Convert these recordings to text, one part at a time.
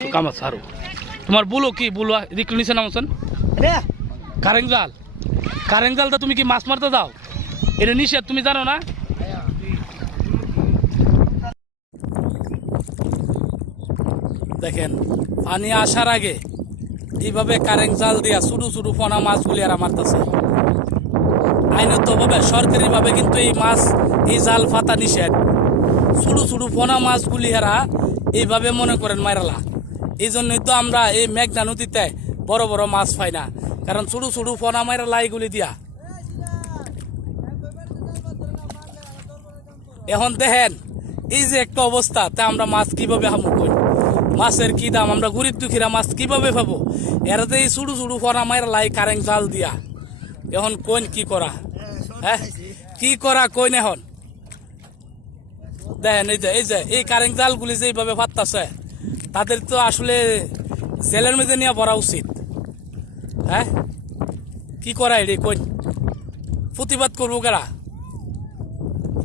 কামা সারো তোমার বলো কি বলো এদিকে নিচে নামছেন কারেং জালটা তুমি কি মাছ মারতে দাও এটা নিষেধ তুমি জানো না দেখেন পানি আসার আগে এইভাবে কারেং জাল দিয়া ছোটো ছোটো পোনা মাছগুলি এরা মারতেছে আইনত ভাবে সরকারি ভাবে কিন্তু এই মাছ এই জাল ফাতা নিষেধ ছোটো ছোটো পোনা মাছগুলি এরা এইভাবে মনে করেন মাইরালা এই জন্যই তো আমরা এই মেঘনা নদীতে বড় বড় মাছ পাই না কারণ ছোটো ছোটো পোনা মাইরালা এইগুলি দিয়া এখন দেখেন এই যে একটা অবস্থা তা আমরা মাছ কিভাবে হামু করি মাছের কি দাম আমরা গরিব দুঃখীরা মাছ কিভাবে পাবো এরাতে এই ছোটো ছোটো পোনা মাইরালা এই কারেং জাল দিয়া এখন কোন কি করা হ্যাঁ কি করা কইন এখন দেখেন এই যে এই কারেং জালগুলি যে এইভাবে ফাটতাছে তাদের তো আসলে জেলের মধ্যে নিয়ে পড়া উচিত হ্যাঁ কি করা এটি কইন প্রতিবাদ করবো কারা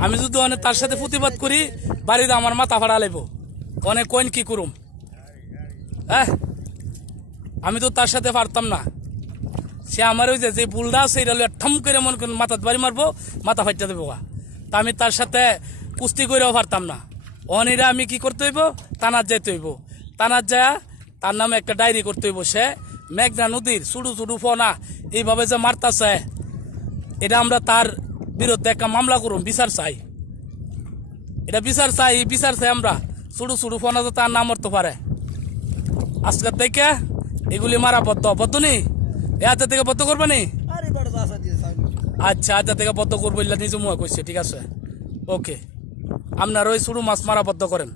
আমি যদি অনেক তার সাথে প্রতিবাদ করি বাড়িতে আমার মাথা ফাড়া লাইব অনেক কইন কি করুম হ্যাঁ আমি তো তার সাথে পারতাম না সে আমার ওই যে বুলডা সেইটা ঠম করে মনে করেন মাথা বাড়ি মারবো মাথা ফাইটা দেবো তা আমি তার সাথে কুস্তি করেও পারতাম না অনিরা আমি কি করতে হইব তানার যাইতে হইব তানার যা তার নামে একটা ডায়েরি করতে হইব সে মেঘনা নদীর ছোটো ছোটো ফোনা এইভাবে যে মারতাছে এটা আমরা তার বিরুদ্ধে একটা মামলা করুন বিচার চাই এটা বিচার চাই আমরা ছোটো ছোটো ফোনা তো তার নাম মরতে পারে আজকের থেকে এগুলি মারা বদ্ধ নি হাতে থেকে বদ্ধ করবে নি আচ্ছা হাতে থেকে বদ্ধ করবো নিজে মুখ কইছে ঠিক আছে ওকে আপনার ওই ছোটো মাছ মারা বদ্ধ করেন